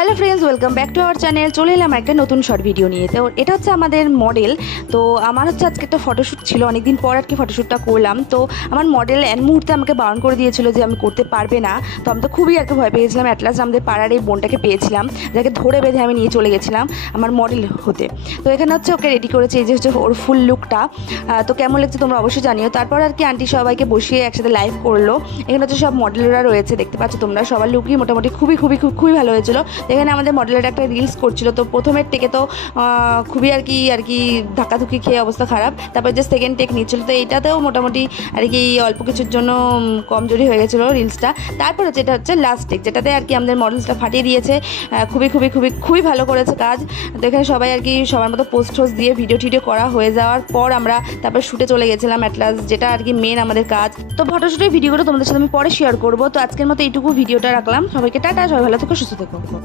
Hello friends, welcome back to our channel. চলে এলাম একটা নতুন শর্ট ভিডিও নিয়ে। তো এটা হচ্ছে আমাদের মডেল। তো আমার হচ্ছে আজকে একটা ফটোশ্যুট ছিল, অনেকদিন পর আর কি ফটোশ্যুটটা করলাম। তো আমার মডেল এন মুহূর্তে আমাকে বারণ করে দিয়েছিল যে আমি করতে পারবে না। তো আমি তো খুবই আর কি ভয় পেয়েছিলাম। অ্যাট লাস্ট আমাদের পাড়ার এই বোনটাকে পেয়েছিলাম, যাকে ধরে বেঁধে আমি নিয়ে চলে গেছিলাম আমার মডেল হতে। তো এখানে হচ্ছে ওকে রেডি করেছে, এই যে হচ্ছে ওর ফুল লুকটা। তো কেমন লাগছে তোমরা অবশ্যই জানিও। তারপর আর কি আন্টি সবাইকে বসিয়ে একসাথে লাইভ করলো। এখানে হচ্ছে সব মডেলরা রয়েছে, দেখতে পাচ্ছ তোমরা। সবার লুকই মোটামুটি খুবই ভালো হয়েছিল। এখানে আমাদের মডেলের একটা রিলস করছিল। তো প্রথমের টেকে তো খুবই আর কি ধাক্কাধুক্কি খেয়ে অবস্থা খারাপ। তারপর যে সেকেন্ড টেক নিচ্ছিল, তো এইটাতেও মোটামুটি আর কি অল্প কিছুর জন্য কমজোরি হয়ে গেছিলো রিলসটা। তারপর হচ্ছে এটা হচ্ছে লাস্ট টেক, যেটাতে আর কি আমাদের মডেলসটা ফাটিয়ে দিয়েছে। খুবই ভালো করেছে কাজ। তো এখানে সবাই আর কি সবার মতো পোস্ট দিয়ে ভিডিও করা হয়ে যাওয়ার পর আমরা তারপর শুটে চলে গেছিলাম অ্যাট লাস্ট, যেটা আর কি মেন আমাদের কাজ। তো ফটোশ্যুটের ভিডিওগুলো তোমাদের সাথে আমি পরে শেয়ার করবো। তো আজকের মতো এইটুকু ভিডিওটা রাখলাম। সবাইকে টাটা, সবাই ভালো থেকো, সুস্থ থেকো।